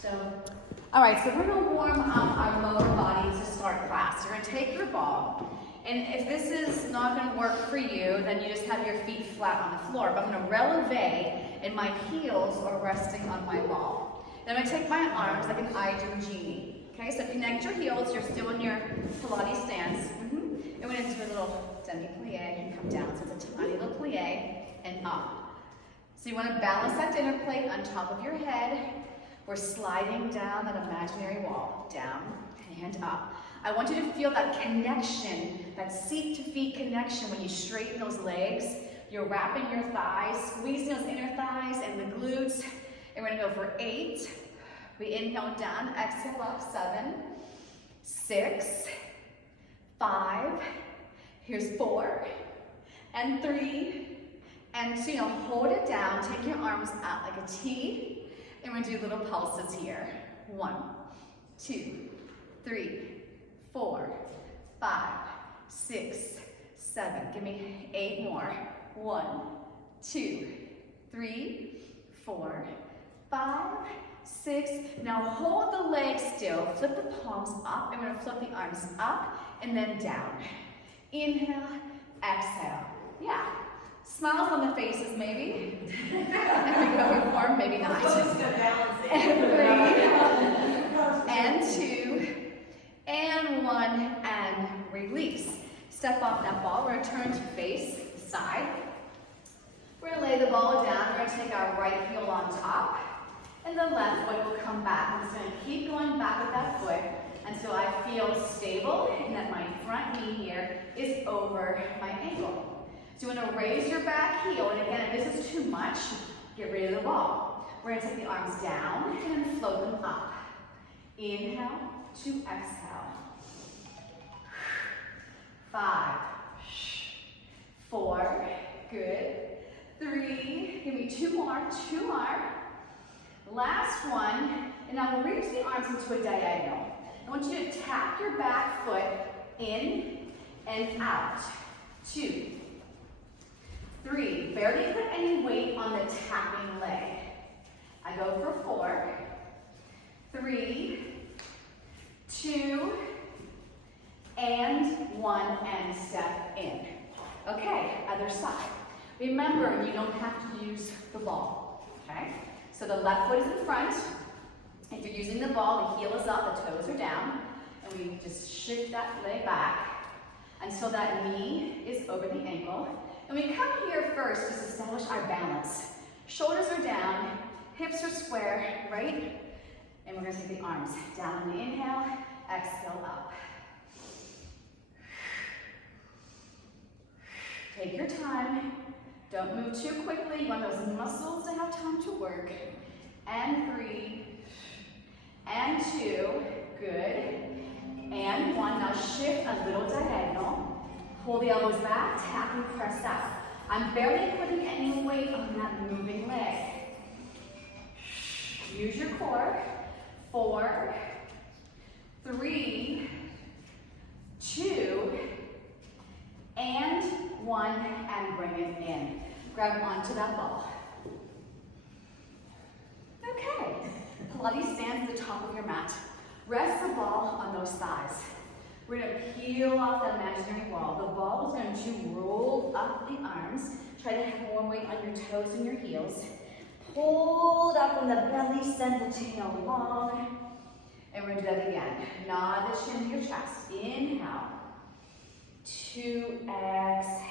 So, all right, so we're gonna warm up our lower body to start class. You're gonna take your ball, and if this is not gonna work for you, then you just have your feet flat on the floor. But I'm gonna releve, and my heels are resting on my ball. Then I'm gonna take my arms like an I do genie. Okay, so connect your heels, you're still in your Pilates stance. And we're gonna do a little demi-plie and come down. So it's a tiny little plie and up. So you wanna balance that dinner plate on top of your head. We're sliding down that imaginary wall, down and up. I want you to feel that connection, that seat to feet connection when you straighten those legs. You're wrapping your thighs, squeezing those inner thighs and the glutes. And we're gonna go for 8. We inhale down, exhale up, 7, 6, 5, here's 4, and 3, and 2. Now hold it down, take your arms out like a T. And we're gonna do little pulses here. 1, 2, 3, 4, 5, 6, 7. Give me 8 more. 1, 2, 3, 4, 5, 6. Now hold the legs still. Flip the palms up, and we're gonna flip the arms up and then down. Inhale, exhale. Yeah. Smiles on the faces, maybe. And we go for 4, maybe not. And 3, and 2, and 1, and release. Step off that ball. We're gonna turn to face the side. We're gonna lay the ball down. We're gonna take our right heel on top, and the left foot will come back. I'm just gonna keep going back with that foot until I feel stable and that my front knee here is over my ankle. So you want to raise your back heel, and again, if this is too much, get rid of the ball. We're going to take the arms down and then float them up. Inhale to exhale. 5, 4, good. 3, give me 2 more, 2 more. Last one, and now we'll reach the arms into a diagonal. I want you to tap your back foot in and out. 2, 3, barely put any weight on the tapping leg. I go for 4, 3, 2, and 1, and step in. Okay, other side. Remember, you don't have to use the ball, okay? So the left foot is in front. If you're using the ball, the heel is up, the toes are down, and we just shift that leg back until that knee is over the ankle. And we come here first to establish our balance. Shoulders are down, hips are square, right? And we're gonna take the arms down on the inhale, exhale up. Take your time. Don't move too quickly. You want those muscles to have time to work. And 3, and 2, good. And 1, now shift a little diagonal. Pull the elbows back, tap and press out. I'm barely putting any weight on that moving leg. Use your core. 4, 3, 2, and 1, and bring it in. Grab onto that ball. Okay, Pilates stands at the top of your mat. Rest the ball on those thighs. We're going to peel off that imaginary wall. The ball is going to roll up the arms. Try to have more weight on your toes and your heels. Pull it up from the belly, send the tail long. And we're going to do that again. Nod the chin to your chest. Inhale. 2, exhale.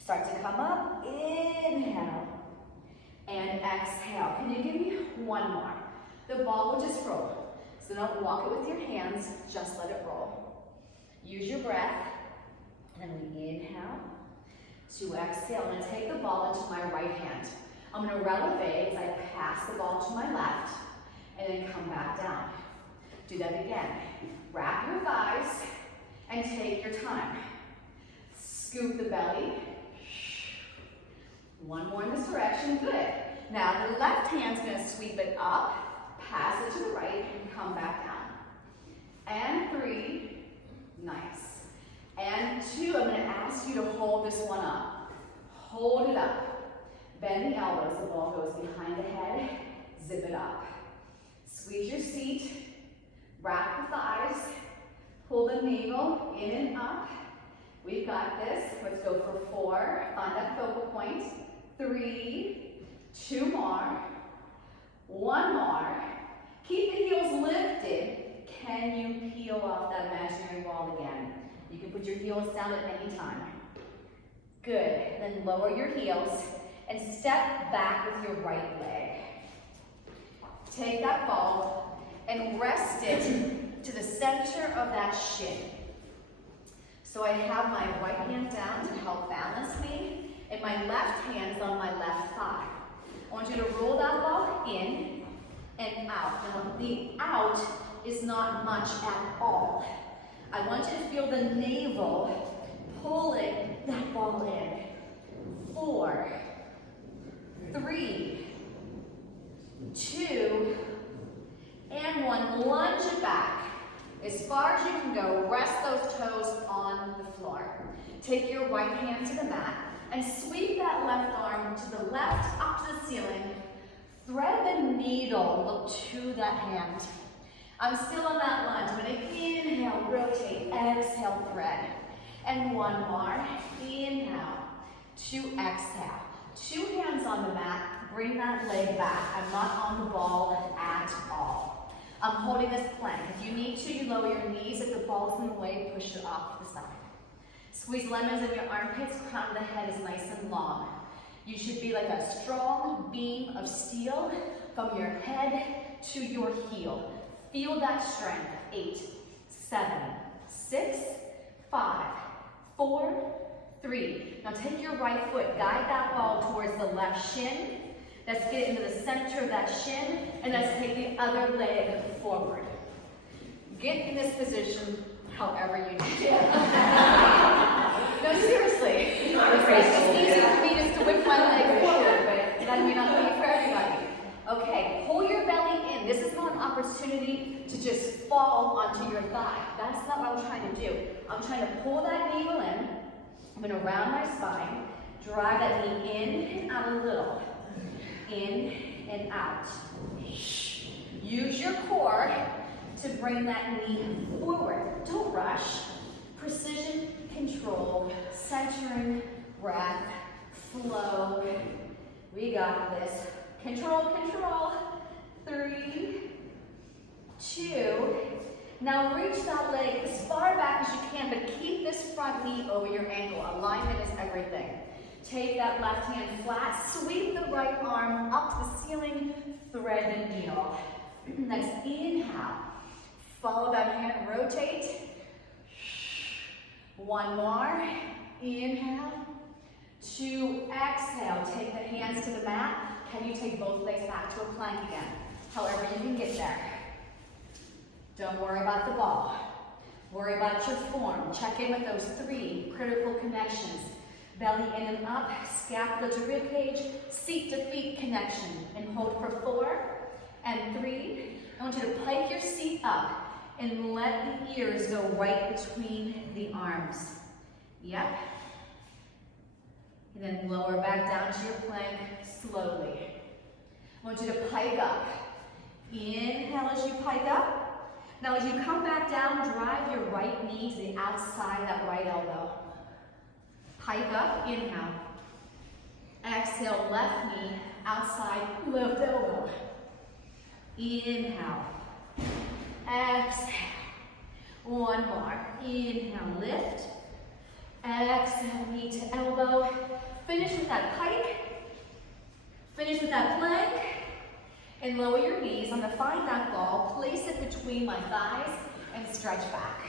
Start to come up. Inhale. And exhale. Can you give me 1 more? The ball will just roll. So don't walk it with your hands, just let it roll. Use your breath, and then we inhale to exhale. I'm gonna take the ball into my right hand. I'm gonna releve as I pass the ball to my left, and then come back down. Do that again. Wrap your thighs, and take your time. Scoop the belly. 1 more in this direction, good. Now the left hand's gonna sweep it up, pass it to the right, and come back down. And 3, nice. And 2, I'm gonna ask you to hold this one up. Hold it up. Bend the elbows, the ball goes behind the head, zip it up. Squeeze your seat, wrap the thighs, pull the navel in and up. We've got this. Let's go for 4. Find that focal point. 3, 2 more, 1 more. Keep the heels lifted. Can you peel off that imaginary wall again? You can put your heels down at any time. Good. Then lower your heels and step back with your right leg. Take that ball and rest it to the center of that shin. So I have my right hand down to help balance me, and my left hand's on my left thigh. I want you to roll that ball in and out. Now, the out is not much at all. I want you to feel the navel pulling that ball in. 4, 3, 2, and 1. Lunge it back. As far as you can go, rest those toes on the floor. Take your right hand to the mat and sweep that left arm to the left, up to the ceiling. Thread the needle, look to that hand. I'm still on that lunge. I'm going to inhale, rotate, exhale, thread. And 1 more. Inhale, to exhale. 2 hands on the mat. Bring that leg back. I'm not on the ball at all. I'm holding this plank. If you need to, you lower your knees. If the ball's in the way, push it off to the side. Squeeze lemons in your armpits. Crown of the head is nice and long. You should be like a strong beam of steel from your head to your heel. Feel that strength. 8, 7, 6, 5, 4, 3. Now take your right foot. Guide that ball towards the left shin. Let's get into the center of that shin, and let's take the other leg forward. Get in this position however you need to. No, seriously. It's easy for me just to whip my leg forward, but that may not be for everybody. Okay, pull your belly in. This is not an opportunity to just fall onto your thigh. That's not what I'm trying to do. I'm trying to pull that navel in. I'm going to round my spine, drive that knee in and out a little. In and out. Use your core to bring that knee forward. Don't rush. Precision, control, centering, breath, flow. We got this. Control, control. 3, 2. Now reach that leg as far back as you can, but keep this front knee over your ankle. Alignment is everything. Take that left hand flat, sweep the right arm up to the ceiling, thread the needle. Next, inhale. Follow that hand, rotate. 1 more. Inhale. 2, exhale. Take the hands to the mat. Can you take both legs back to a plank again? However you can get there. Don't worry about the ball. Worry about your form. Check in with those 3 critical connections. Belly in and up, scapula to rib cage, seat to feet connection. And hold for 4 and 3. I want you to pike your seat up and let the ears go right between the arms. Yep. And then lower back down to your plank slowly. I want you to pike up. Inhale as you pike up. Now as you come back down, drive your right knee to the outside of that right elbow. Pike up, inhale. Exhale, left knee, outside, left elbow. Inhale. Exhale. 1 more. Inhale, lift. Exhale, knee to elbow. Finish with that pike. Finish with that plank. And lower your knees. I'm going to find that ball, place it between my thighs, and stretch back.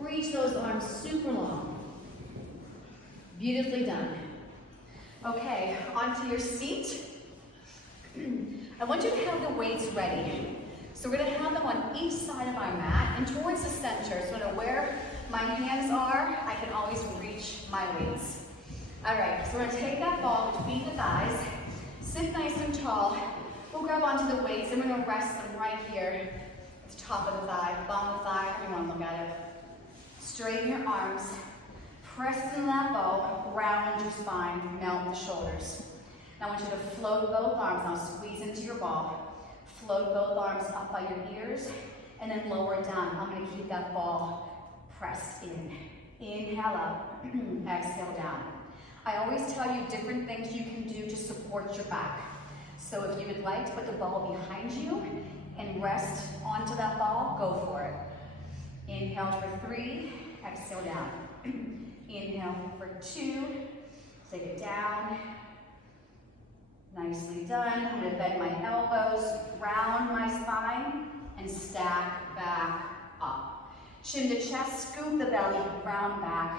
Reach those arms super long. Beautifully done. Okay, onto your seat. I want you to have the weights ready. So we're going to have them on each side of our mat and towards the center. So no matter where my hands are, I can always reach my weights. All right, so we're going to take that ball between the thighs, sit nice and tall. We'll grab onto the weights and we're going to rest them right here at the top of the thigh, bottom of the thigh, however you want to look at it. Straighten your arms. Press in that ball, round your spine, melt the shoulders. Now I want you to float both arms. Now squeeze into your ball. Float both arms up by your ears and then lower it down. I'm going to keep that ball pressed in. Inhale up, exhale down. I always tell you different things you can do to support your back. So if you would like to put the ball behind you and rest onto that ball, go for it. Inhale for 3, exhale down. Inhale for 2, take it down. Nicely done. I'm going to bend my elbows, round my spine, and stack back up. Chin to chest, scoop the belly, round back,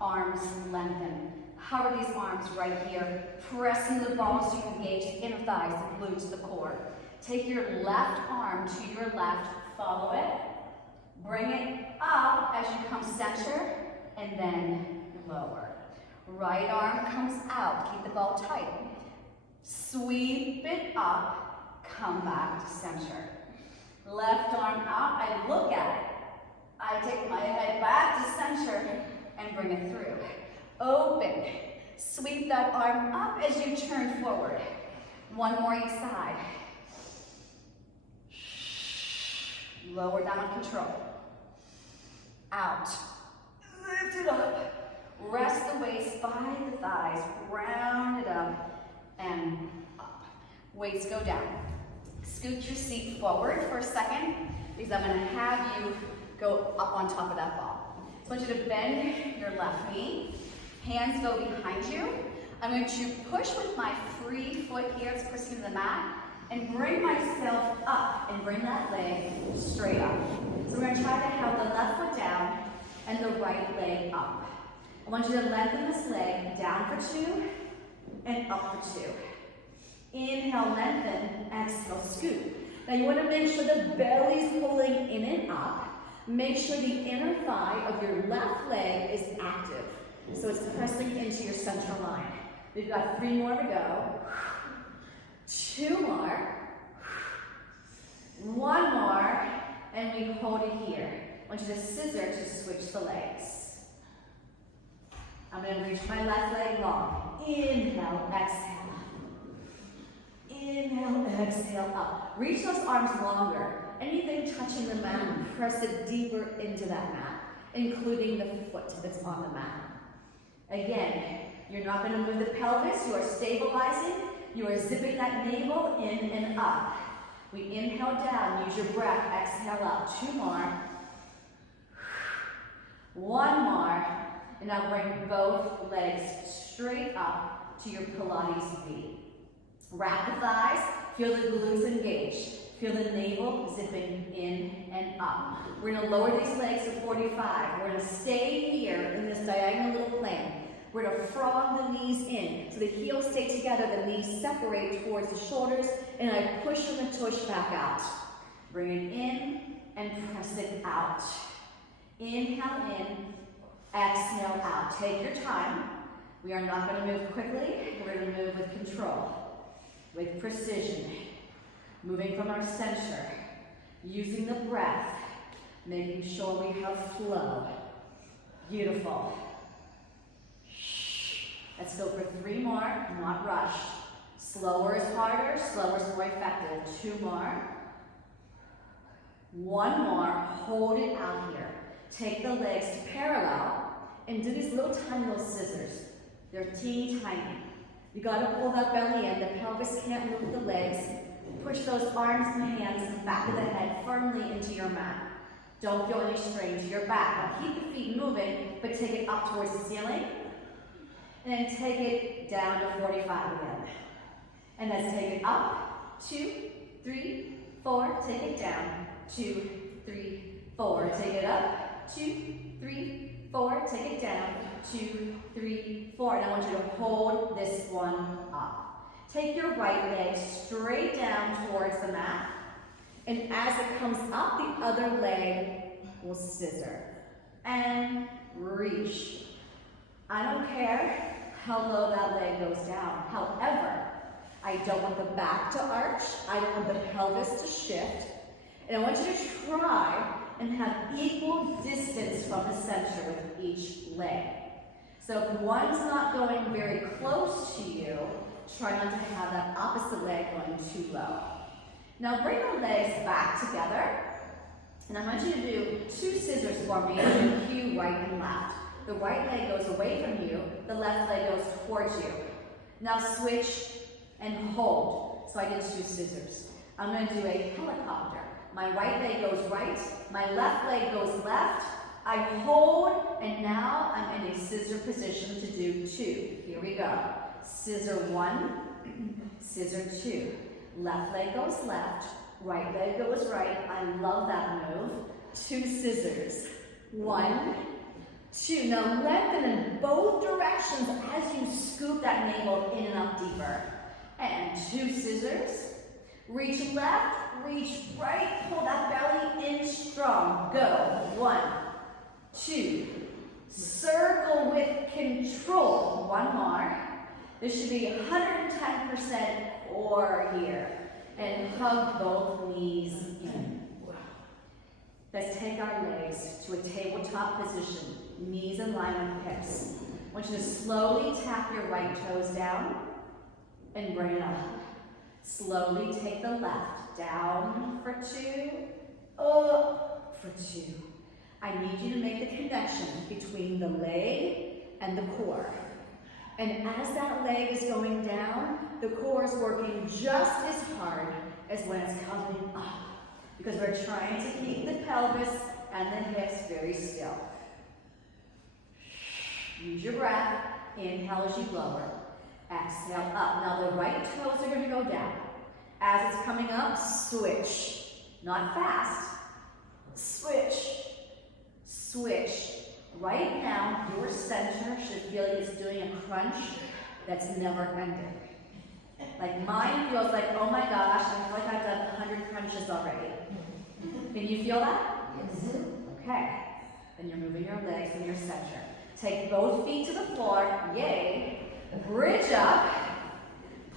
arms lengthen. Hover these arms right here, pressing the ball so you engage the inner thighs, the glutes, the core. Take your left arm to your left, follow it, bring it up as you come center, and then lower. Right arm comes out, keep the ball tight. Sweep it up, come back to center. Left arm out, I look at it. I take my head back to center and bring it through. Open, sweep that arm up as you turn forward. One more each side. Lower down with control. Out, lift it up. Rest the waist by the thighs, round it up and up. Weights go down. Scoot your seat forward for a second because I'm going to have you go up on top of that ball. So I want you to bend your left knee. Hands go behind you. I'm going to push with my free foot here, it's pressing to the mat, and bring myself up and bring that leg straight up. So we're going to try to have the left foot down and the right leg up. I want you to lengthen this leg down for 2 and up for 2. Inhale, lengthen, exhale, scoot. Now you want to make sure the belly's pulling in and up. Make sure the inner thigh of your left leg is active. So it's pressing into your central line. We've got 3 more to go. 2 more. 1 more. And we hold it here. I want you to scissor to switch the legs. I'm going to reach my left leg long. Inhale, exhale. Inhale, exhale, up. Reach those arms longer. Anything touching the mat, press it deeper into that mat, including the foot that's on the mat. Again, you're not going to move the pelvis. You are stabilizing. You are zipping that navel in and up. We inhale down. Use your breath. Exhale up. 2 more. 1 more. And now bring both legs straight up to your Pilates feet. Wrap the thighs. Feel the glutes engage. Feel the navel zipping in and up. We're going to lower these legs to 45. We're going to stay here in this diagonal little plane. We're going to frog the knees in. So the heels stay together, the knees separate towards the shoulders, and I push and tush back out. Bring it in and press it out. Inhale in, exhale out. Take your time. We are not going to move quickly. We're going to move with control, with precision. Moving from our center, using the breath, making sure we have flow. Beautiful. Let's go for 3 more, not rushed. Slower is harder, slower is more effective. 2 more. 1 more, hold it out here. Take the legs parallel and do these little tiny little scissors. They're teeny tiny. You gotta pull that belly in, the pelvis can't move the legs. Push those arms and hands back of the head firmly into your mat. Don't feel any strain to your back. Now keep the feet moving, but take it up towards the ceiling. And then take it down to 45 again. And let's take it up. 2, 3, 4. Take it down. 2, 3, 4. Take it up. 2, 3, 4. Take it down. 2, 3, 4. And I want you to hold this one up. Take your right leg straight down towards the mat. And as it comes up, the other leg will scissor. And reach. I don't care how low that leg goes down. However, I don't want the back to arch. I don't want the pelvis to shift. And I want you to try and have equal distance from the center with each leg. So if one's not going very close to you, try not to have that opposite leg going too low. Now bring your legs back together, and I want you to do 2 scissors for me and cue right and left. The right leg goes away from you, the left leg goes towards you. Now switch and hold. So I did 2 scissors. I'm going to do a helicopter. My right leg goes right, my left leg goes left. I hold, and now I'm in a scissor position to do 2. Here we go. Scissor 1, scissor 2. Left leg goes left, right leg goes right. I love that move. 2 scissors. 1, 2. Now lengthen in both directions as you scoop that navel in and up deeper. And 2 scissors. Reach left, reach right. Pull that belly in strong. Go. 1, 2. Circle with control. 1 more. This should be 110% core here. And hug both knees in. Let's take our legs to a tabletop position. Knees in line with hips. I want you to slowly tap your right toes down and bring it up. Slowly take the left down for 2, up for 2. I need you to make the connection between the leg and the core. And as that leg is going down, the core is working just as hard as when it's coming up. Because we're trying to keep the pelvis and the hips very still. Use your breath. Inhale as you lower. Exhale up. Now the right toes are going to go down. As it's coming up, switch. Not fast. Switch. Switch. Right now, your center should feel like it's doing a crunch that's never ending. Like mine feels like, oh my gosh, I feel like I've done 100 crunches already. Can you feel that? Yes. Okay. Then you're moving your legs in your center. Take both feet to the floor. Yay. Bridge up.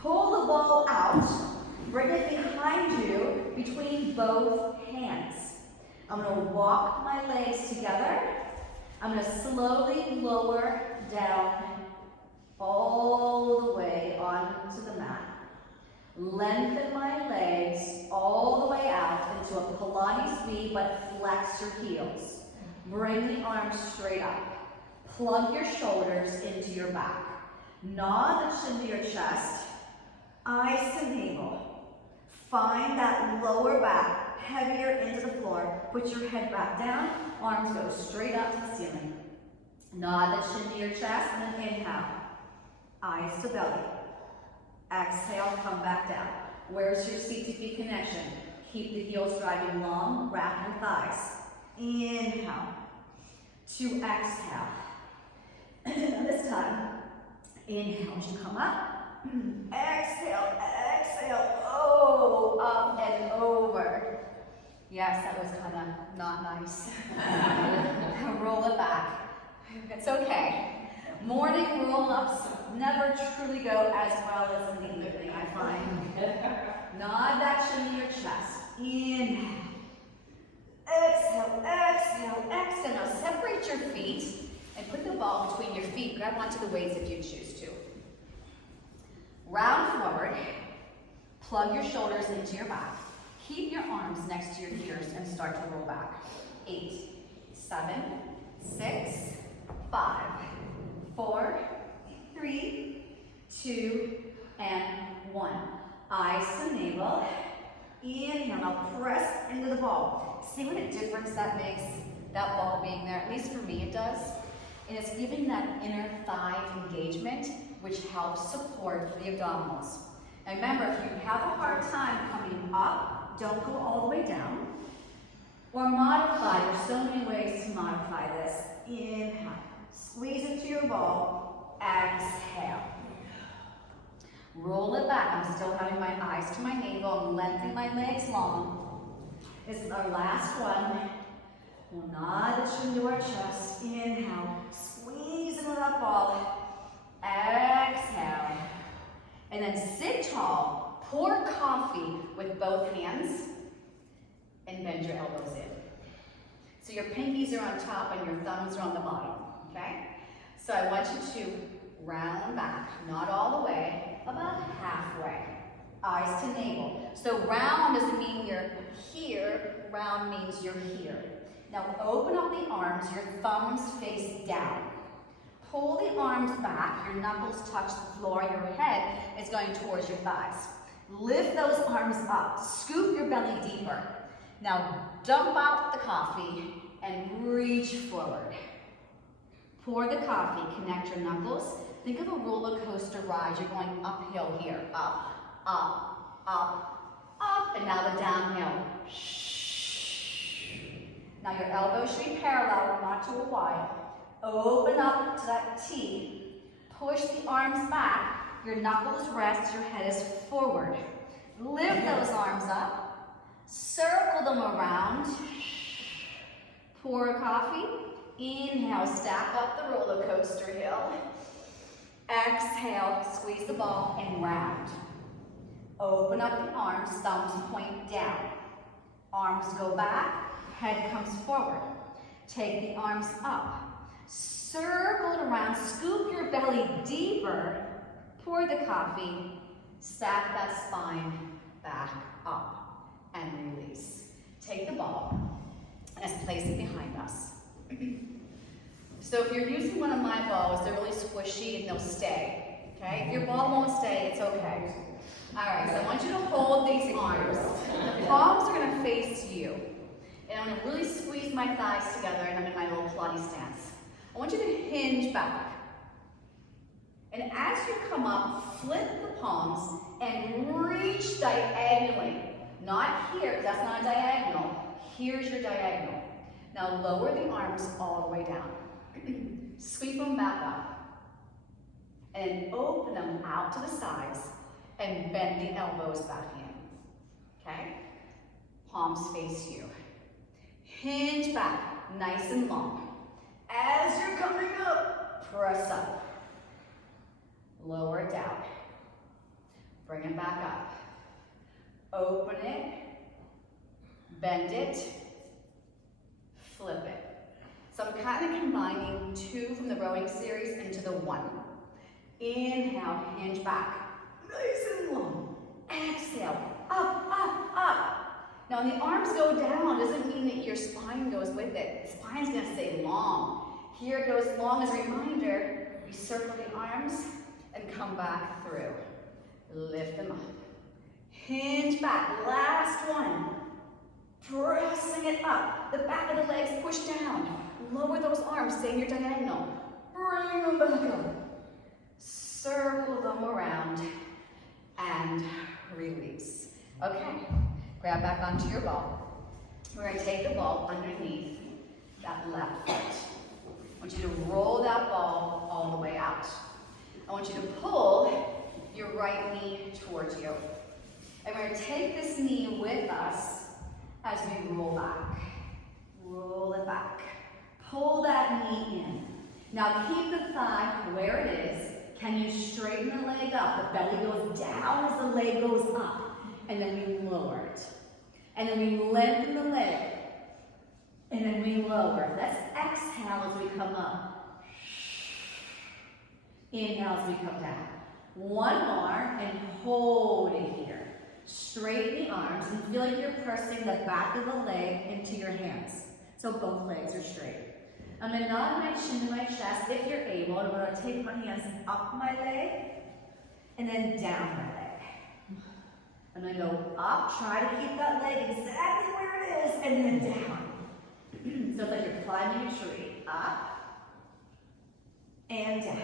Pull the ball out. Bring it behind you between both hands. I'm going to walk my legs together. I'm going to slowly lower down all the way onto the mat. Lengthen my legs all the way out into a Pilates V, but flex your heels. Bring the arms straight up. Plug your shoulders into your back. Nod the chin to your chest. Eyes to navel. Find that lower back heavier into the floor. Put your head back down. Arms go straight up to the ceiling. Nod the chin to your chest and then inhale. Eyes to belly. Exhale, come back down. Where's your seat to feet connection? Keep the heels driving long, wrap your thighs. Inhale. To exhale. This time, inhale as you come up. Exhale, exhale. Oh, up and over. Yes, that was kind of not nice. Roll it back. It's okay. Morning roll-ups never truly go as well as in the evening, I find. Nod that chin to your chest. Inhale. Exhale, exhale, exhale. Now separate your feet and put the ball between your feet. Grab onto the weights if you choose to. Round forward. Plug your shoulders into your back. Keep your arms next to your ears and start to roll back. 8, 7, 6, 5, 4, 3, 2, and 1. Eyes to navel. Inhale. Now press into the ball. See what a difference that makes, that ball being there? At least for me it does. And it's giving that inner thigh engagement, which helps support the abdominals. And remember, if you have a hard time coming up, don't go all the way down. Or modify. There's so many ways to modify this. Inhale. Squeeze into your ball. Exhale. Roll it back. I'm still having my eyes to my navel. I'm lengthening my legs long. This is our last one. We'll nod the chin to our chest. Inhale. Squeeze into that ball. Exhale. And then sit tall. Pour coffee with both hands. And bend your elbows in. So your pinkies are on top and your thumbs are on the bottom. Okay? So I want you to round back. Not all the way. About halfway. eyes to navel. So round doesn't mean you're here, round means you're here. Now open up the arms, your thumbs face down. Pull the arms back, your knuckles touch the floor, your head is going towards your thighs. Lift those arms up, scoop your belly deeper. Now dump out the coffee and reach forward. Pour the coffee, connect your knuckles. Think of a roller coaster ride. You're going uphill here. Up, up, up, up, and now the downhill. Now your elbows should be parallel, not too wide. Open up to that T. Push the arms back. Your knuckles rest, your head is forward. Lift those arms up. Circle them around. Pour coffee. Inhale, stack up the roller coaster hill. Exhale, squeeze the ball and round. Open up the arms, thumbs point down. Arms go back, head comes forward. Take the arms up. Circle it around, scoop your belly deeper. Pour the coffee, stack that spine back up and release. Take the ball and place it behind us. So if you're using one of my balls, they're really squishy and they'll stay, okay? If your ball won't stay, it's okay. All right, so I want you to hold these arms. The palms are gonna face you. And I'm gonna really squeeze my thighs together and I'm in my little Pilates stance. I want you to hinge back. And as you come up, flip the palms and reach diagonally. Not here, because that's not a diagonal. Here's your diagonal. Now lower the arms all the way down. Sweep them back up. And open them out to the sides and bend the elbows back in. Okay? Palms face you. Hinge back, nice and long. As you're coming up, press up. Lower it down. Bring it back up. Open it. Bend it. Flip it. So I'm kind of combining two from the rowing series into the one. Inhale, hinge back. Nice and long. Exhale, up, up, up. Now when the arms go down, doesn't mean that your spine goes with it. The spine's gonna stay long. Here it goes long as a reminder. You circle the arms and come back through. Lift them up. Hinge back, last one. Pressing it up. The back of the legs push down. Lower those arms, stay in your diagonal. Bring them back up. Circle them around and release. Okay, grab back onto your ball. We're gonna take the ball underneath that left foot. I want you to roll that ball all the way out. I want you to pull your right knee towards you. And we're gonna take this knee with us as we roll back. Roll it back. Pull that knee in. Now keep the thigh where it is. Can you straighten the leg up? The belly goes down as the leg goes up. And then we lower it. And then we lengthen the leg. And then we lower. Let's exhale as we come up. Inhale as we come down. One more and hold it here. Straighten the arms and feel like you're pressing the back of the leg into your hands. So both legs are straight. I'm going to nod my chin to my chest if you're able. I'm going to take my hands up my leg and then down my leg. I'm going to go up, try to keep that leg exactly where it is, and then down. So it's like you're climbing a tree. Up and down.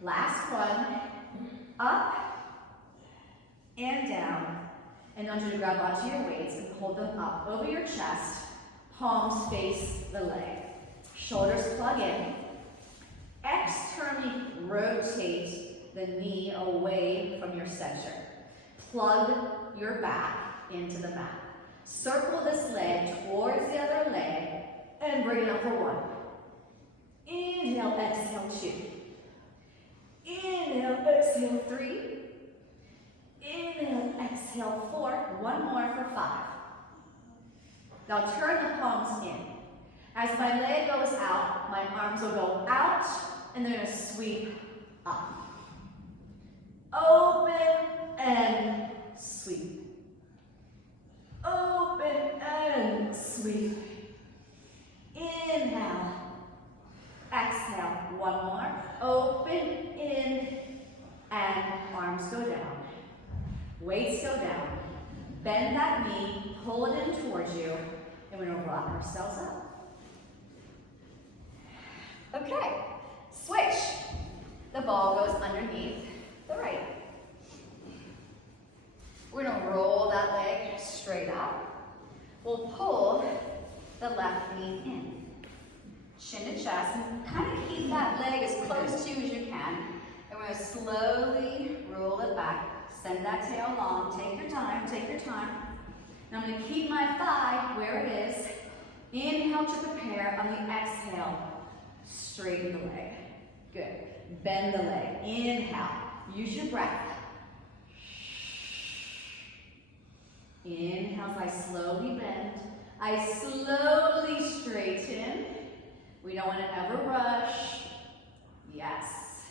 Last one. Up and down. And I want you to grab onto your weights and hold them up over your chest. Palms face the leg. Shoulders plug in. Externally rotate the knee away from your center. Plug your back into the mat. Circle this leg towards the other leg and bring it up for one. Inhale, exhale, two. Inhale, exhale, three. Inhale, exhale, four. One more for five. Now turn the palms in. As my leg goes out, my arms will go out and they're going to sweep up. Open and sweep. Open and sweep. Inhale. Exhale. One more. Open, in, and arms go down. Weights go down. Bend that knee, pull it in towards you, and we're gonna rock ourselves up. Okay, switch. The ball goes underneath the right. We're gonna roll that leg straight up. We'll pull the left knee in. Chin to chest, and kind of keep that leg as close to you as you can. And we're gonna slowly roll it back. Send that tail long, take your time, take your time. And I'm gonna keep my thigh where it is. Inhale to prepare, on the exhale, straighten the leg. Good, bend the leg, inhale, use your breath. Inhale as I slowly bend. I slowly straighten. We don't want to ever rush. Yes.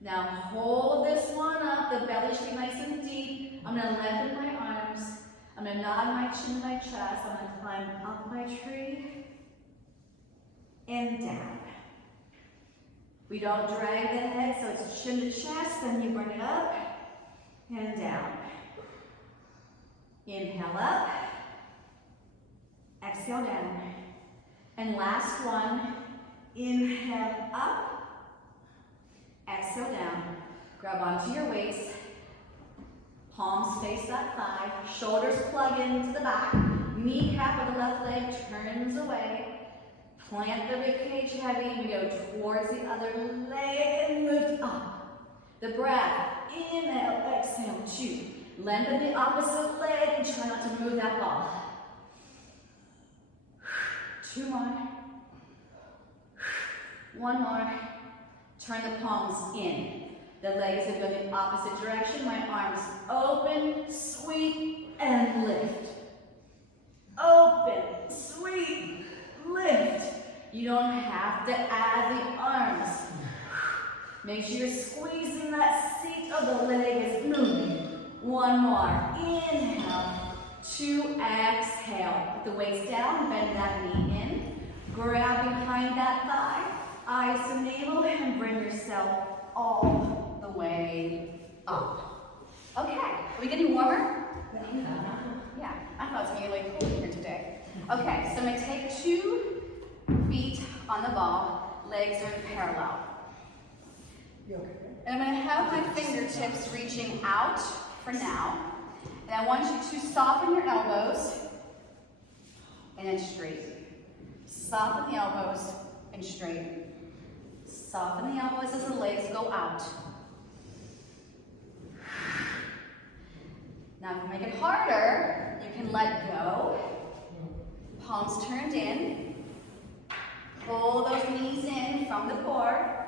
Now hold this one up, the belly should be nice and deep. I'm going to lengthen my arms. I'm going to nod my chin to my chest. I'm going to climb up my tree and down. We don't drag the head, so it's chin to chest, then you bring it up and down. Inhale up, exhale down. And last one, inhale up, exhale down. Grab onto your waist, palms face that thigh, shoulders plug into the back, kneecap of the left leg turns away. Plant the ribcage heavy, we go towards the other leg and lift up. The breath, inhale, exhale, two. Lengthen the opposite leg and try not to move that ball. Two more. One more. Turn the palms in. The leg is going to go in the opposite direction. My arms open, sweep, and lift. Open, sweep, lift. You don't have to add the arms. Make sure you're squeezing that seat of the leg is moving. One more. Inhale. Two. Exhale. Put the weights down. Bend that knee in. Grab behind that thigh. Eyes to navel and bring yourself all the way up. Okay. Are we getting warmer? Yeah. I thought it was going to be really cool here today. Okay. So I'm going to take 2 feet on the ball. Legs are in parallel. And I'm going to have my fingertips reaching out for now. And I want you to soften your elbows and then straighten. Soften the elbows and straighten. Soften the elbows as the legs go out. Now to make it harder, you can let go. Palms turned in. Pull those knees in from the core.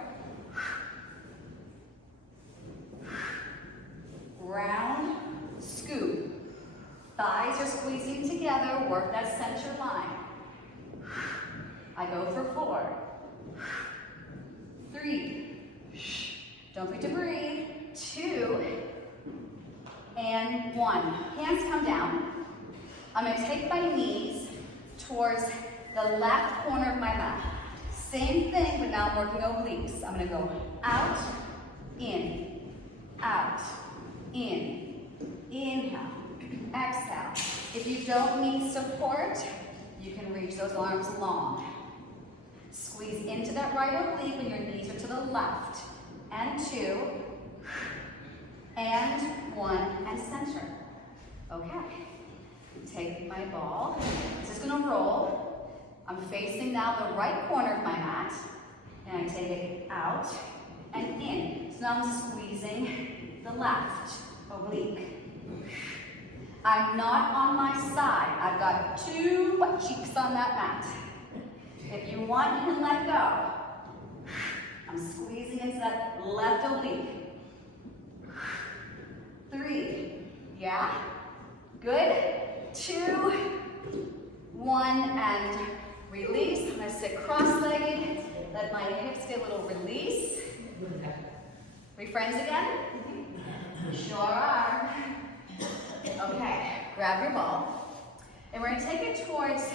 Round, scoop. Thighs are squeezing together, work that center line. I go for 4, 3, don't forget to breathe, 2, and 1. Hands come down. I'm going to take my knees towards the left corner of my mat. Same thing, but now I'm working obliques. I'm going to go out, in, inhale, exhale. If you don't need support, you can reach those arms long. Squeeze into that right oblique when your knees are to the left. And 2, and 1, and center. Okay. Take my ball. This is going to roll. I'm facing now the right corner of my mat. And I take it out and in. So now I'm squeezing the left oblique. I'm not on my side. I've got 2 butt cheeks on that mat. If you want, you can let go. I'm squeezing into that left oblique. 3, yeah? Good. 2, 1, and release. I'm going to sit cross-legged. Let my hips get a little release. We friends again? Sure are. Okay, grab your ball. And we're going to take it towards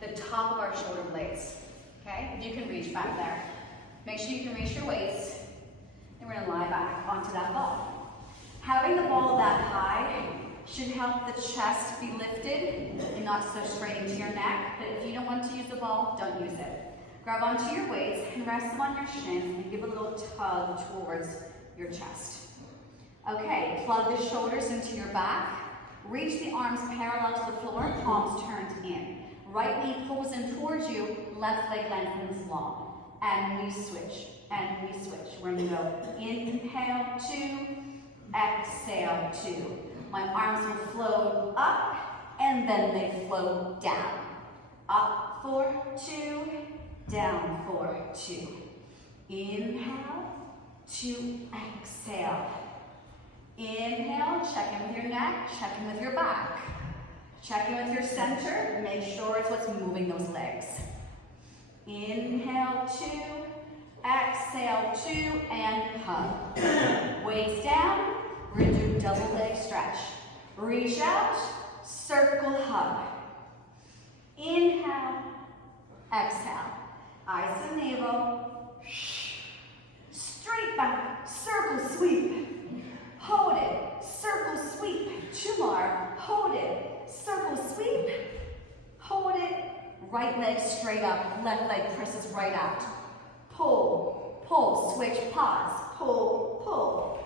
the top of our shoulder blades. Okay, you can reach back there. Make sure you can reach your waist. And we're going to lie back onto that ball. Having the ball that high should help the chest be lifted and not so straight into your neck. But if you don't want to use the ball, don't use it. Grab onto your weights and rest them on your shins and give a little tug towards your chest. Okay, plug the shoulders into your back. Reach the arms parallel to the floor, palms turned in. Right knee pulls in towards you, left leg lengthens long. And we switch, and we switch. We're gonna go inhale, 2, exhale, 2. My arms will float up, and then they float down. Up for 2, down for 2. Inhale, 2, exhale. Inhale, check in with your neck, check in with your back. Check in with your center, make sure it's what's moving those legs. Inhale, 2, exhale, 2, and hug. Weights down, we're gonna do double leg stretch. Reach out, circle, hug. Inhale, exhale. Eyes to navel. Straight back, circle, sweep. Hold it, circle, sweep. 2 more, hold it, circle, sweep. Hold it, right leg straight up, left leg presses right out. Pull, pull, switch, pause, pull, pull.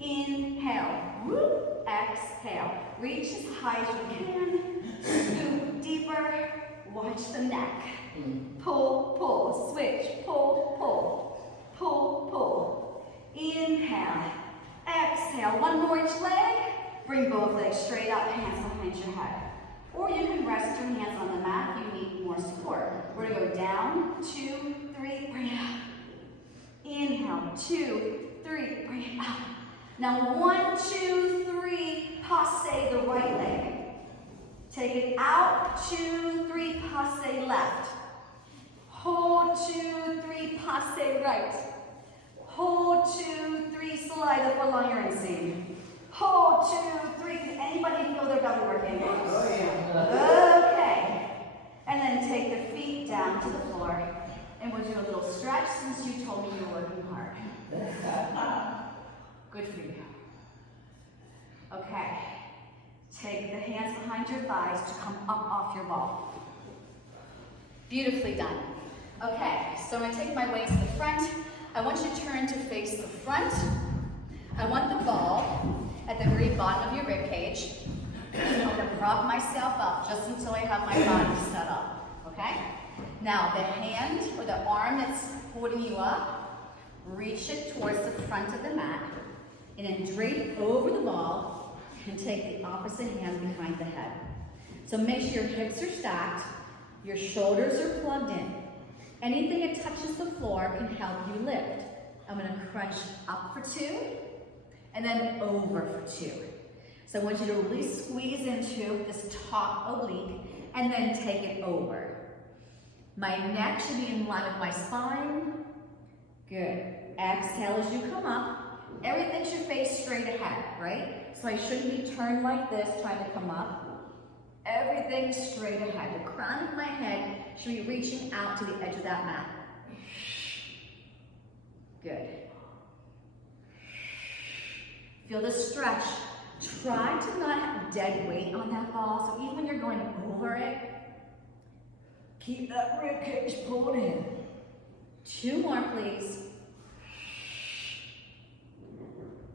Inhale, whoop, exhale. Reach as high as you can, scoop deeper, watch the neck. Pull, pull, switch, pull, pull, pull, pull. Inhale, exhale, 1 more each leg. Bring both legs straight up, hands behind your head. Or you can rest your hands on the mat if you need more support. We're gonna go down, 2, 3, bring it up. Inhale, 2, 3, bring it up. Now 1, 2, 3, passe the right leg. Take it out, 2, 3, passe left. Hold, 2, 3, passe right. Hold, 2, 3, slide the foot along your inseam. Hold, 2, 3. Can anybody feel their belly working? Oh, yeah. Okay. And then take the feet down to the floor. And we'll do a little stretch since you told me you were working hard. Good for you. Okay. Take the hands behind your thighs to come up off your ball. Beautifully done. Okay, so I'm going to take my waist to the front. I want you to turn to face the front. I want the ball at the very bottom of your rib cage. I'm going to prop myself up just until I have my body set up, okay? Now the hand or the arm that's holding you up, reach it towards the front of the mat, and then drape over the ball and take the opposite hand behind the head. So make sure your hips are stacked, your shoulders are plugged in. Anything that touches the floor can help you lift. I'm going to crunch up for 2, and then over for 2. So I want you to really squeeze into this top oblique, and then take it over. My neck should be in line with my spine. Good. Exhale as you come up. Everything should face straight ahead, right? So I shouldn't be turned like this, trying to come up. Everything straight ahead. The crown of my head should be reaching out to the edge of that mat. Good. Feel the stretch. Try to not have dead weight on that ball, so even when you're going over it, keep that rib cage pulled in. 2 more, please.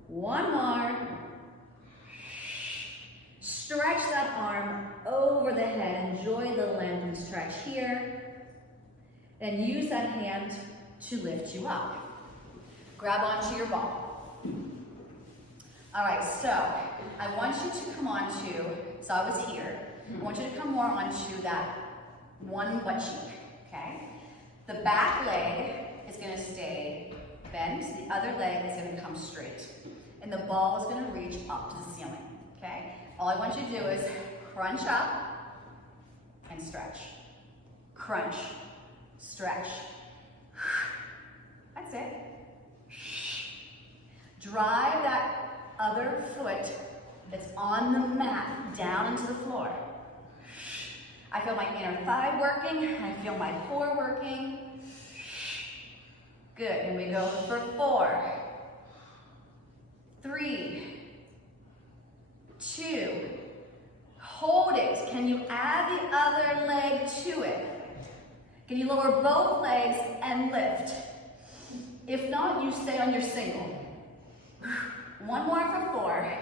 1 more. Stretch that arm over the head. Enjoy the length and stretch here. And use that hand to lift you up. Grab onto your ball. All right, so I want you to come onto, so I was here. I want you to come more onto that one butt cheek, okay? The back leg is gonna stay bent. The other leg is gonna come straight. And the ball is gonna reach up to the ceiling, okay? All I want you to do is crunch up and stretch. Crunch, stretch. That's it. Drive that other foot that's on the mat down into the floor. I feel my inner thigh working. I feel my core working. Good, and we go for 4, 3, 2, hold it. Can you add the other leg to it? Can you lower both legs and lift? If not, you stay on your single. One more for 4,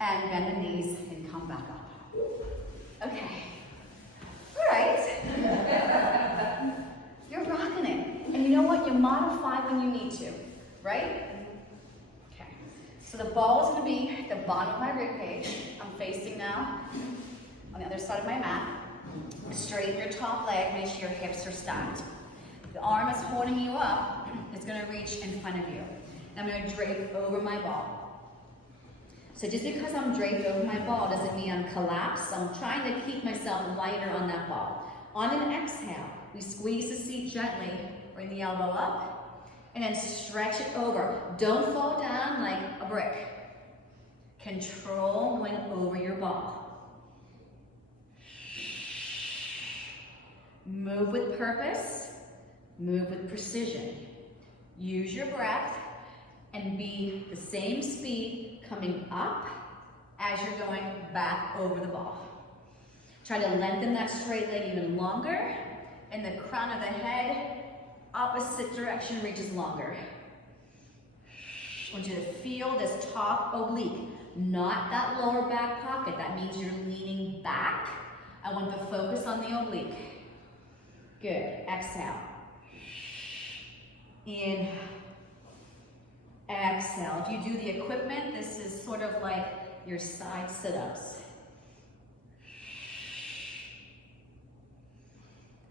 and bend the knees and come back up. Okay, all right. You're rocking it. And you know what? You modify when you need to, right? Okay, so the ball is gonna be the bottom of my rib cage. I'm facing now on the other side of my mat. Straighten your top leg, make sure your hips are stacked. The arm is holding you up, it's gonna reach in front of you. And I'm gonna drape over my ball. So just because I'm draped over my ball doesn't mean I'm collapsed. I'm trying to keep myself lighter on that ball. On an exhale, we squeeze the seat gently, bring the elbow up, and then stretch it over. Don't fall down like a brick. Control going over your ball. Move with purpose, move with precision. Use your breath and be the same speed coming up as you're going back over the ball. Try to lengthen that straight leg even longer, and the crown of the head, opposite direction, reaches longer. I want you to feel this top oblique, not that lower back pocket. That means you're leaning back. I want to focus on the oblique. Good, exhale. In, exhale. If you do the equipment, this is sort of like your side sit-ups.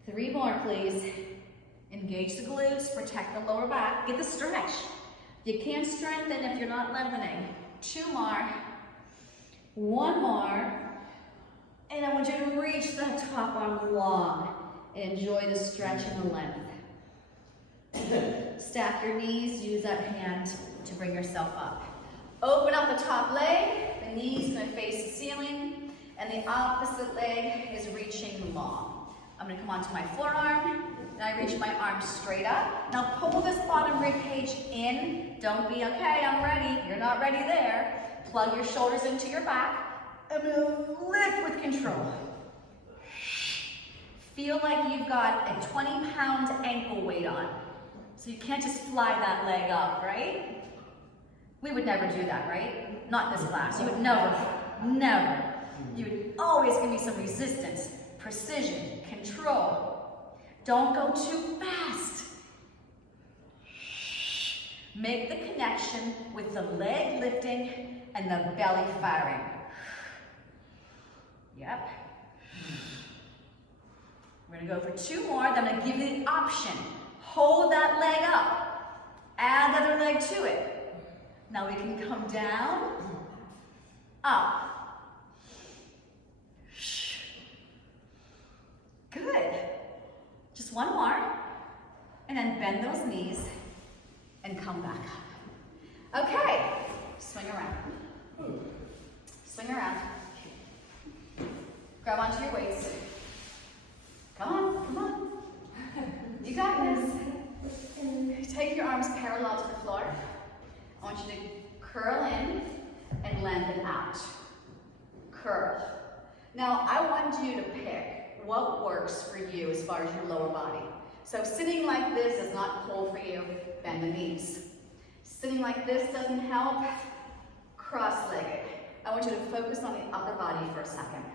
3 more, please. Engage the glutes, protect the lower back, get the stretch. You can't strengthen if you're not lengthening. 2 more, 1 more, and I want you to reach that top arm long. Enjoy the stretch and the length. Stack your knees, use that hand to bring yourself up. Open up the top leg, the knee's gonna face the ceiling, and the opposite leg is reaching long. I'm gonna come onto my forearm, and I reach my arm straight up. Now pull this bottom rib cage in. Don't be, okay, I'm ready. You're not ready there. Plug your shoulders into your back. I'm gonna lift with control. Feel like you've got a 20-pound ankle weight on. So you can't just fly that leg up, right? We would never do that, right? Not in this class. You would never. You would always give me some resistance, precision, control. Don't go too fast. Make the connection with the leg lifting and the belly firing. Yep. We're gonna go for 2 more, then I'm gonna give you the option. Hold that leg up, add the other leg to it. Now we can come down, up. Good. Just 1 more, and then bend those knees and come back up. Okay, swing around. Swing around. Grab onto your weights. Come on, come on. You got this. Take your arms parallel to the floor. I want you to curl in and lengthen out. Curl. Now, I want you to pick what works for you as far as your lower body. So sitting like this is not cool for you, bend the knees. Sitting like this doesn't help, cross-legged. I want you to focus on the upper body for a second.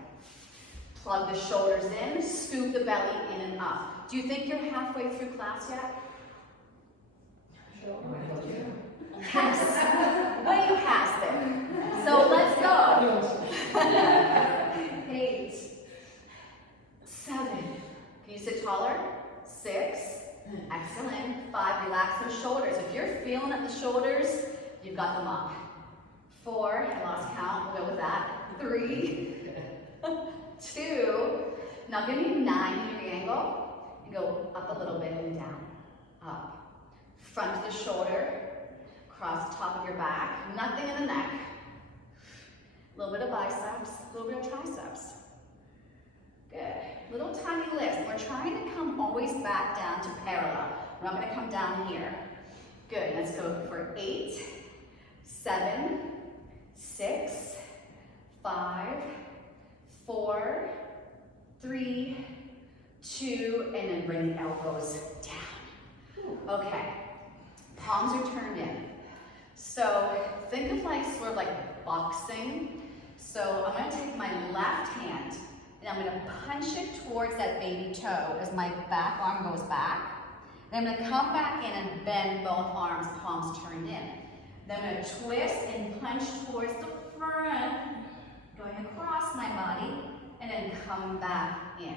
Plug the shoulders in, scoop the belly in and up. Do you think you're halfway through class yet? Yes. Way past it. So let's go. 8, 7. Can you sit taller? 6. Excellent. 5. Relax those shoulders. If you're feeling at the shoulders, you've got them up. 4. I lost count. We'll go with that. 3. 2. Now give me a 90-degree angle and go up a little bit and down. Up. Front of the shoulder. across the top of your back, nothing in the neck. A little bit of biceps, a little bit of triceps. Good. Little tiny lifts. We're trying to come always back down to parallel. We're not going to come down here. Good. Let's go for 8, 7, 6, 5, 4, 3, 2, and then bring the elbows down. Okay. Palms are turned in. So think of like sort of like boxing. So I'm going to take my left hand and I'm going to punch it towards that baby toe as my back arm goes back. Then I'm going to come back in and bend both arms, palms turned in. Then I'm going to twist and punch towards the front, going across my body, and then come back in.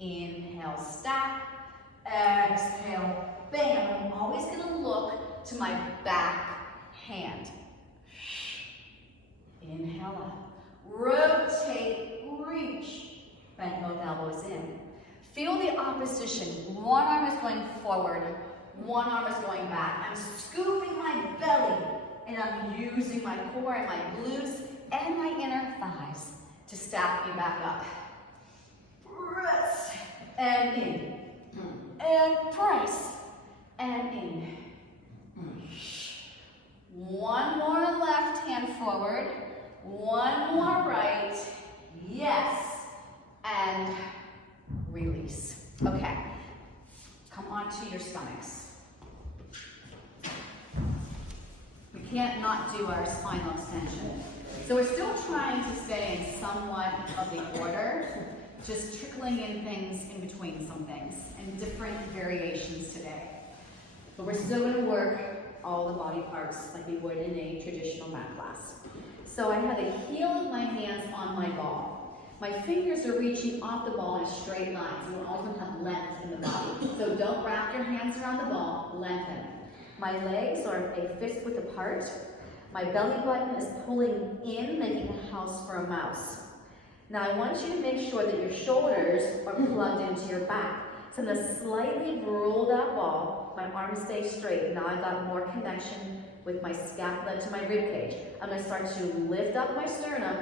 Inhale, stop. Exhale, bam. I'm always going to look to my back hand. Inhale up. Rotate, reach. Bend both elbows in. Feel the opposition. One arm is going forward, one arm is going back. I'm scooping my belly, and I'm using my core and my glutes and my inner thighs to stack me back up. Press, and in. And press, and in. One more left hand forward, one more right, yes, and release. Okay, come onto your stomachs. We can't not do our spinal extension. So we're still trying to stay in somewhat of the order, just trickling in things in between some things, and different variations today. But we're still going to work all the body parts like we would in a traditional mat class. So I have the heel of my hands on my ball. My fingers are reaching off the ball in a straight line, so we're always going to have length in the body. So don't wrap your hands around the ball, lengthen. My legs are a fist width apart. My belly button is pulling in, making a house for a mouse. Now I want you to make sure that your shoulders are plugged into your back. So I'm going to slightly roll that ball. My arms stay straight. Now I've got more connection with my scapula to my rib cage. I'm going to start to lift up my sternum,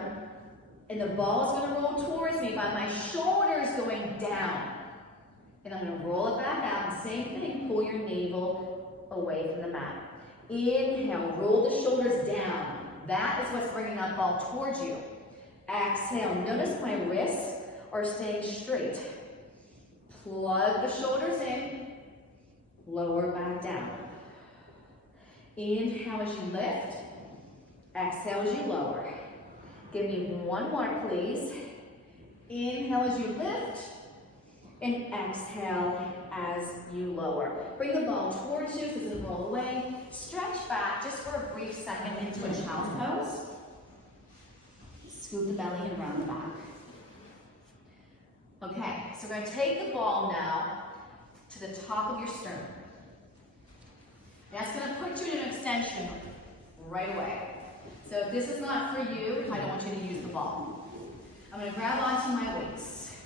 and the ball is going to roll towards me by my shoulders going down. And I'm going to roll it back out. And same thing, pull your navel away from the mat. Inhale, roll the shoulders down. That is what's bringing that ball towards you. Exhale, notice my wrists are staying straight. Plug the shoulders in, lower back down. Inhale as you lift, exhale as you lower. Give me one more, please. Inhale as you lift, and exhale as you lower. Bring the ball towards you, so it doesn't roll away. Stretch back just for a brief second into a child's pose. Scoop the belly and round the back. Okay, so we're going to take the ball now to the top of your sternum. That's going to put you in an extension right away. So if this is not for you, I don't want you to use the ball. I'm going to grab onto my weights.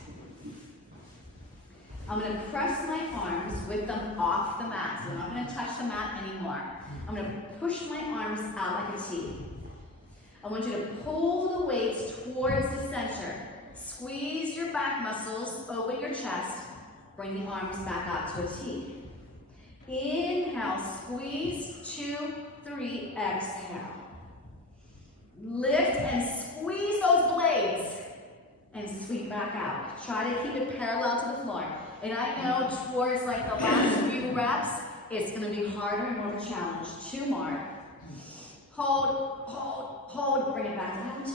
I'm going to press my arms with them off the mat, so I'm not going to touch the mat anymore. I'm going to push my arms out like a T. I want you to pull the weights towards the center. Squeeze your back muscles, open your chest, bring the arms back out to a T. Inhale, squeeze, 2, 3, exhale. Lift and squeeze those blades and sweep back out. Try to keep it parallel to the floor. And I know towards like the last few reps, it's gonna be harder and more of a challenge. 2 more. Hold, hold, hold, bring it back out.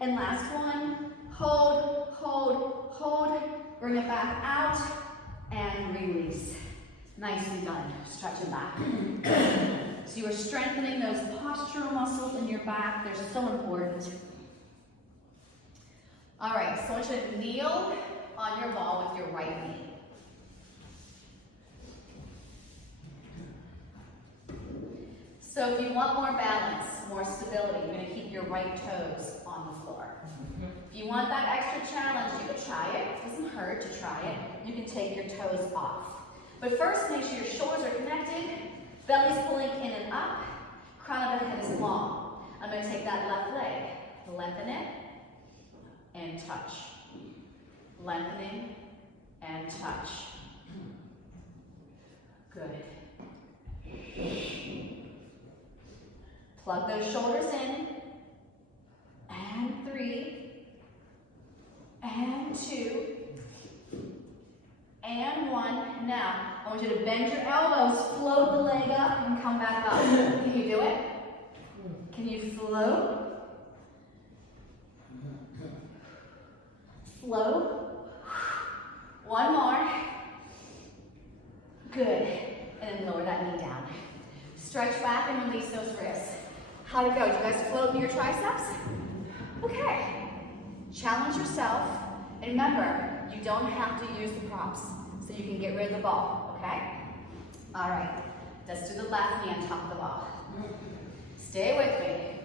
And last one, hold, hold, hold, bring it back out, and release. Nicely done, stretching back. So you are strengthening those postural muscles in your back. They're so important. All right, so I want you to kneel on your ball with your right knee. So if you want more balance, more stability, you're going to keep your right toes on the floor. If you want that extra challenge, you can try it. It doesn't hurt to try it. You can take your toes off. But first, make sure your shoulders are connected, belly's pulling in and up, crown of the head is long. I'm going to take that left leg, lengthen it, and touch. Lengthening and touch. Good. Plug those shoulders in. And 3. And 2. And 1. Now, I want you to bend your elbows, float the leg up, and come back up. Can you do it? Can you float? Float. One more. Good. And then lower that knee down. Stretch back and release those wrists. How'd it go? Did you guys float in your triceps? Okay. Challenge yourself. And remember, you don't have to use the props, so you can get rid of the ball, okay? All right. Let's do the left knee on top of the ball. Stay with me.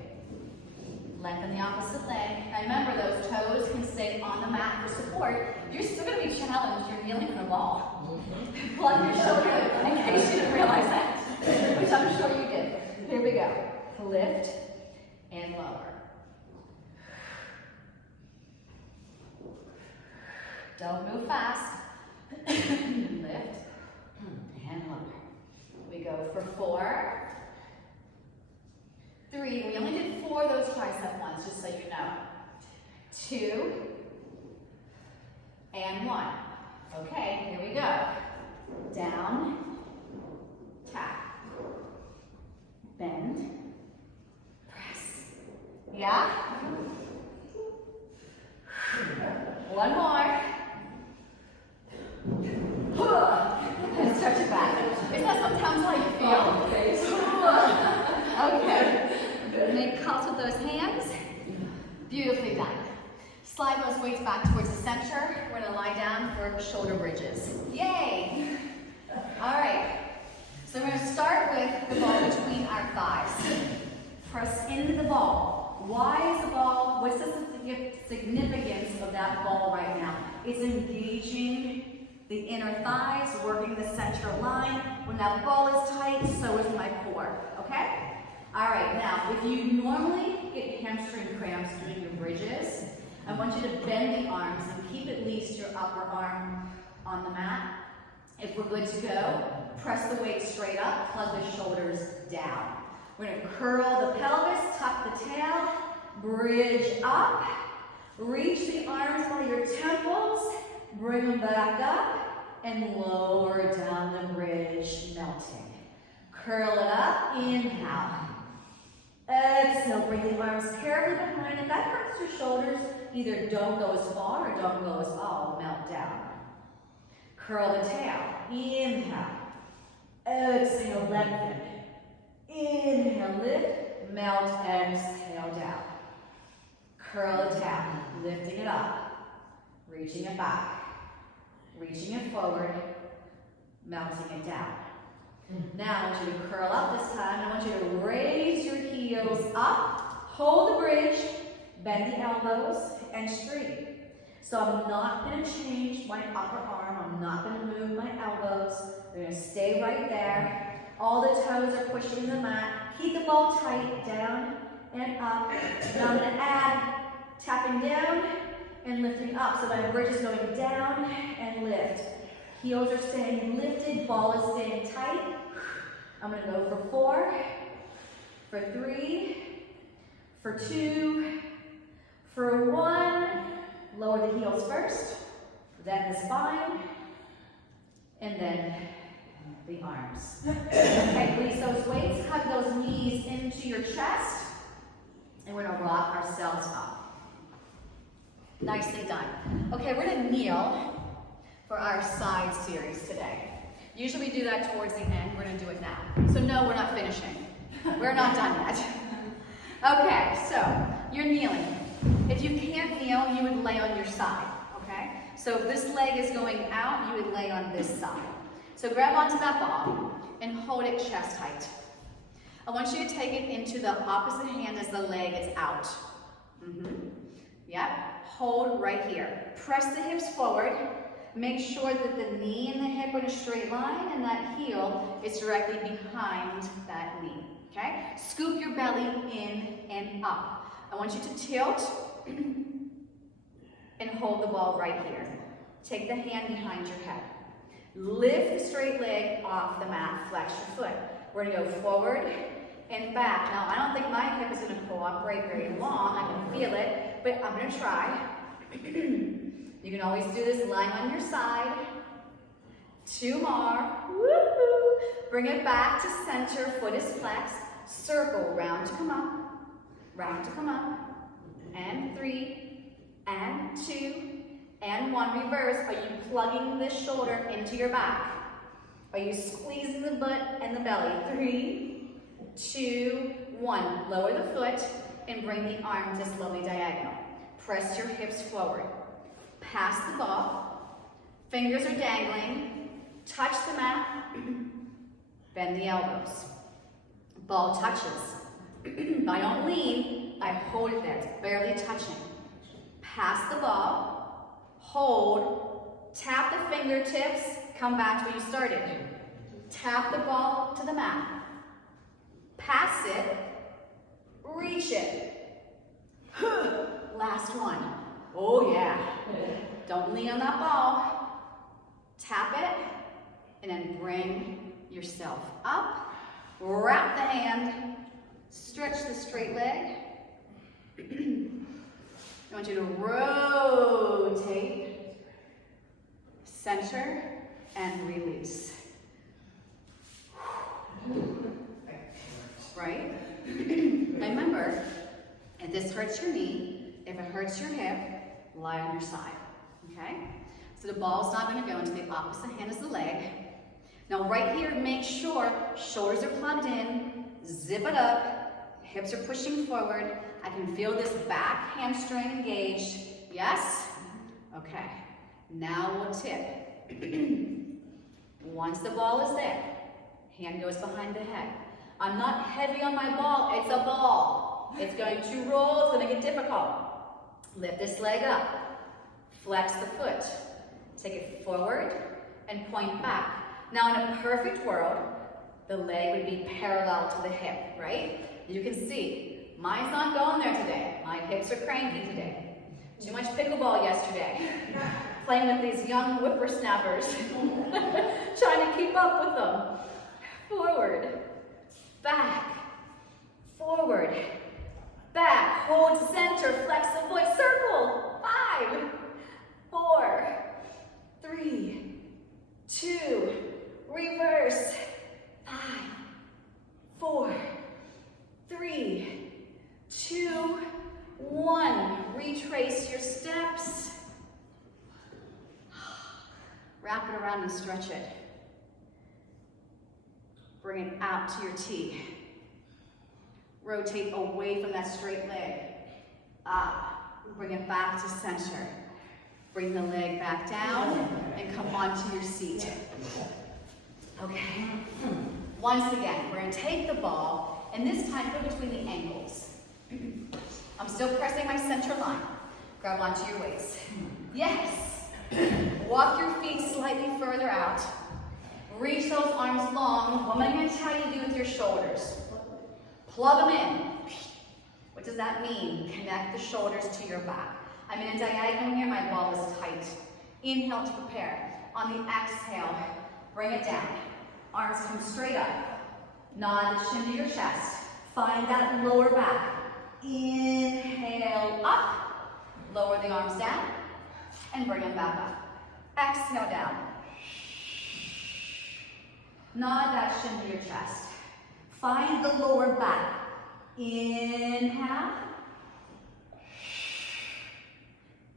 Lengthen the opposite leg. Now remember, those toes can stay on the mat for support. You're still going to be challenged. You're kneeling for a ball. Plug your shoulder in case you didn't realize that, which I'm sure you did. Here we go. Lift and lower. Don't move fast. Lift and lower. We go for 4, 3. We only did 4 of those tricep ones, just so you know. 2 and 1. Okay, here we go. Down, tap, bend, press. Yeah? One more. And stretch it back. Isn't that sometimes how you feel? Okay. Make cups with those hands. Beautifully done. Slide those weights back towards the center. We're going to lie down for shoulder bridges. Yay! All right. So we're going to start with the ball between our thighs. Press into the ball. Why is the ball, what's the significance of that ball right now? It's engaging the inner thighs, working the center line. When that ball is tight, so is my core, okay? All right, now, if you normally get hamstring cramps doing your bridges, I want you to bend the arms and keep at least your upper arm on the mat. If we're good to go, press the weight straight up, plug the shoulders down. We're going to curl the pelvis, tuck the tail, bridge up, reach the arms by your temples, bring them back up, and lower down the bridge, melting. Curl it up, inhale. Exhale, bring the arms carefully behind. If that hurts your shoulders, either don't go as far or don't go as all, melt down. Curl the tail, inhale. Exhale, lengthen. Inhale, lift, melt, exhale down. Curl the tail, lifting it up, reaching it back, reaching it forward, melting it down. Now I want you to curl up this time. I want you to raise your heels up, hold the bridge, bend the elbows, and straighten. So I'm not going to change my upper arm. I'm not going to move my elbows. They're going to stay right there. All the toes are pushing the mat. Keep the ball tight, down and up. Now I'm going to add tapping down and lifting up. So my bridge is going down and lift. Heels are staying lifted, ball is staying tight. I'm going to go for 4, for 3, for 2, for 1. Lower the heels first, then the spine, and then the arms. Okay, release those weights, hug those knees into your chest, and we're going to rock ourselves up. Nicely done. Okay, we're going to kneel for our side series today. Usually we do that towards the end. We're going to do it now. So no, we're not finishing. We're not done yet. Okay, so you're kneeling. If you can't kneel, you would lay on your side, okay? So if this leg is going out, you would lay on this side. So grab onto that ball and hold it chest height. I want you to take it into the opposite hand as the leg is out. Yep, hold right here. Press the hips forward. Make sure that the knee and the hip are in a straight line and that heel is directly behind that knee, okay? Scoop your belly in and up. I want you to tilt and hold the ball right here. Take the hand behind your head. Lift the straight leg off the mat, flex your foot. We're gonna go forward and back. Now, I don't think my hip is gonna cooperate very long. I can feel it, but I'm gonna try. You can always do this lying on your side. 2 more. Woohoo! Bring it back to center, foot is flexed. Circle, round to come up, round to come up. And 3, and 2, and 1. Reverse. Are you plugging this shoulder into your back? Are you squeezing the butt and the belly? 3, 2, 1. Lower the foot and bring the arm to slowly diagonal. Press your hips forward. Pass the ball. Fingers are dangling. Touch the mat. Bend the elbows. Ball touches. I don't lean. I hold it there. It's barely touching. Pass the ball. Hold. Tap the fingertips. Come back to where you started. Tap the ball to the mat. Pass it. Reach it. Last one. Oh yeah. Don't lean on that ball. Tap it, and then bring yourself up. Wrap the hand. Stretch the straight leg. I want you to rotate, center, and release. Right? Remember, if this hurts your knee, if it hurts your hip, lie on your side, okay? So the ball's not gonna go into the opposite hand as the leg. Now right here, make sure shoulders are plugged in, zip it up, hips are pushing forward. I can feel this back hamstring engaged. Yes? Okay. Now we'll tip. Once the ball is there, hand goes behind the head. I'm not heavy on my ball, it's a ball. It's going to roll, it's gonna get difficult. Lift this leg up, flex the foot, take it forward and point back. Now in a perfect world, the leg would be parallel to the hip, right? You can see, mine's not going there today. My hips are cranky today. Too much pickleball yesterday. Playing with these young whippersnappers, trying to keep up with them. Forward, back, forward, back, hold center, flex the foot, circle. 5, 4, 3, 2, reverse. 5, 4, 3, 2, 1. Retrace your steps. Wrap it around and stretch it. Bring it out to your T. Rotate away from that straight leg. Bring it back to center. Bring the leg back down and come onto your seat. Okay. Once again, we're going to take the ball and this time go between the ankles. I'm still pressing my center line. Grab onto your waist. Yes. Walk your feet slightly further out. Reach those arms long. What am I going to tell you to do with your shoulders? Plug them in. What does that mean? Connect the shoulders to your back. I'm in a diagonal here. My ball is tight. Inhale to prepare. On the exhale, bring it down. Arms come straight up. Nod the chin to your chest. Find that lower back. Inhale up. Lower the arms down. And bring them back up. Exhale down. Nod that chin to your chest. Find the lower back. Inhale.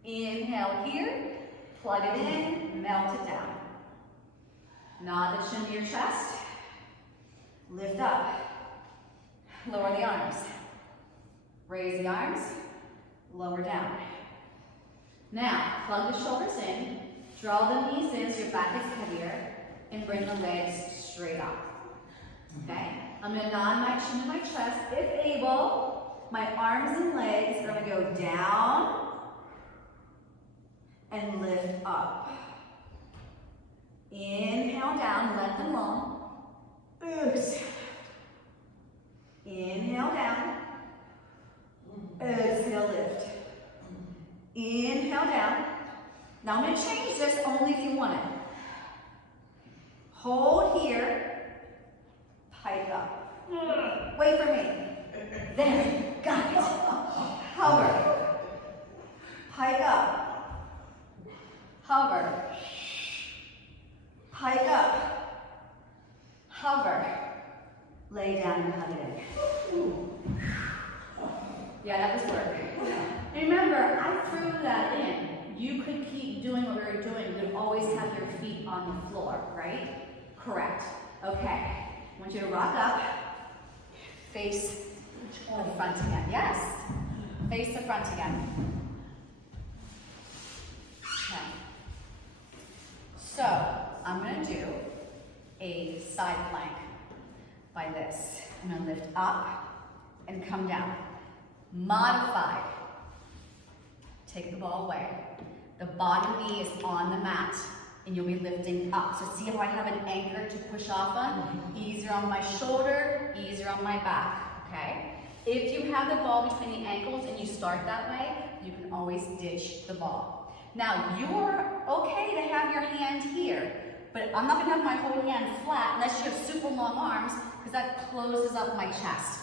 Inhale here. Plug it in. Melt it down. Nod the chin to your chest. Lift up. Lower the arms. Raise the arms. Lower down. Now, plug the shoulders in. Draw the knees in so your back is heavier. And bring the legs straight up. Okay? I'm going to nod my chin to my chest. If able, my arms and legs are going to go down and lift up. Inhale down, lengthen long. Exhale. Inhale down. Exhale, lift. Inhale down. Now I'm going to change this only if you want it. Hold here. Pike up. Wait for me. There. Got it. Hover. Pike up. Hover. Pike up. Hover. Lay down and hug it in. Yeah, that was work. Remember, I threw that in. You could keep doing what we were doing. You would always have your feet on the floor, right? Correct. Okay. I want you to rock up. Face the front again. Yes. Face the front again. Okay. So, I'm going to do a side plank by this. I'm going to lift up and come down. Modified. Take the ball away. The bottom knee is on the mat and you'll be lifting up. So see how I have an anchor to push off on? Easier on my shoulder, easier on my back, okay? If you have the ball between the ankles and you start that way, you can always ditch the ball. Now, you're okay to have your hand here, but I'm not gonna have my whole hand flat unless you have super long arms, because that closes up my chest.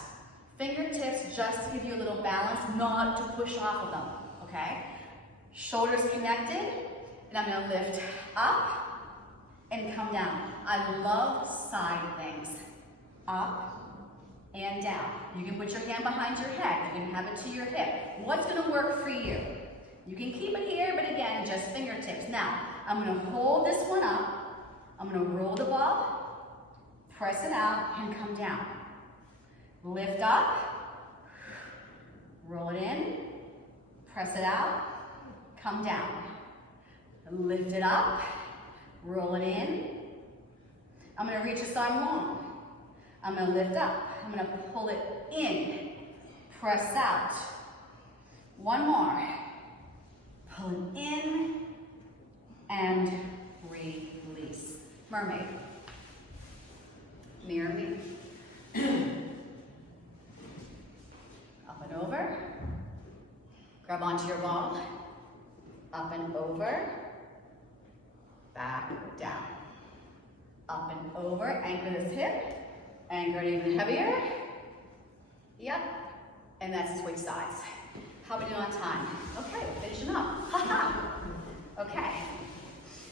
Fingertips just to give you a little balance, not to push off of them, okay? Shoulders connected, and I'm gonna lift up and come down. I love side things. Up and down. You can put your hand behind your head. You can have it to your hip. What's gonna work for you? You can keep it here, but again, just fingertips. Now, I'm gonna hold this one up. I'm gonna roll the ball, press it out, and come down. Lift up, roll it in, press it out, come down. Lift it up, roll it in. I'm gonna reach this arm long. I'm gonna lift up, I'm gonna pull it in, press out. One more. Pull it in and release. Mermaid. Mirror me. Up and over. Grab onto your ball. Up and over. Back down. Up and over. Anchor this hip. Anchor it even heavier. Yep. And that's switch sides. How are we doing on time? Okay, finishing up. Ha-ha. Okay.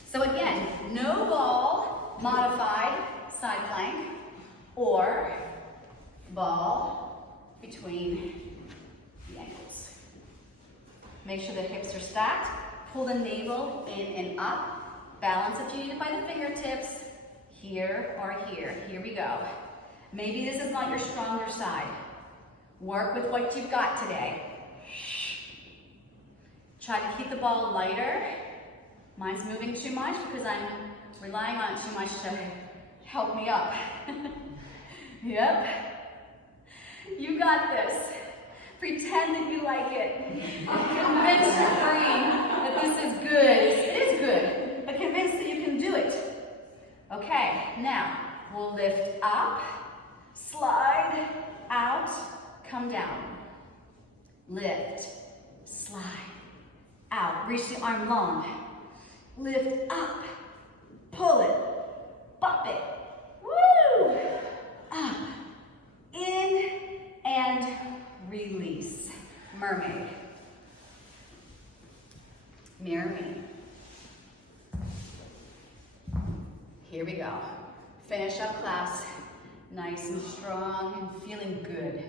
So again, no ball, modified side plank, or ball between the ankles. Make sure the hips are stacked. Pull the navel in and up. Balance if you need it by the fingertips. Here or here. Here we go. Maybe this is not your stronger side. Work with what you've got today. Try to keep the ball lighter. Mine's moving too much because I'm relying on it too much to help me up. Yep. You got this. Pretend that you like it. Convince your brain that this is good. It is good, but convince that you can do it. Okay, now we'll lift up, slide, out, come down. Lift, slide, out. Reach the arm long. Lift up, pull it, bump it. Woo! Up, in, and release. Mermaid. Mirror me. Here we go. Finish up class. Nice and strong and feeling good.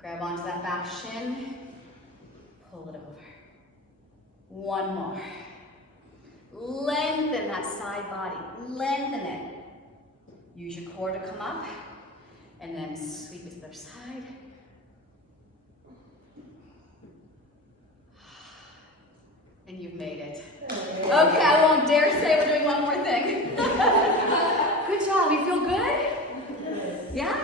Grab onto that back shin. Pull it over. One more. Lengthen that side body. Lengthen it. Use your core to come up. And then sweep it to the other side. And you've made it. Okay, I won't dare say we're doing one more thing. Good job. You feel good? Yeah?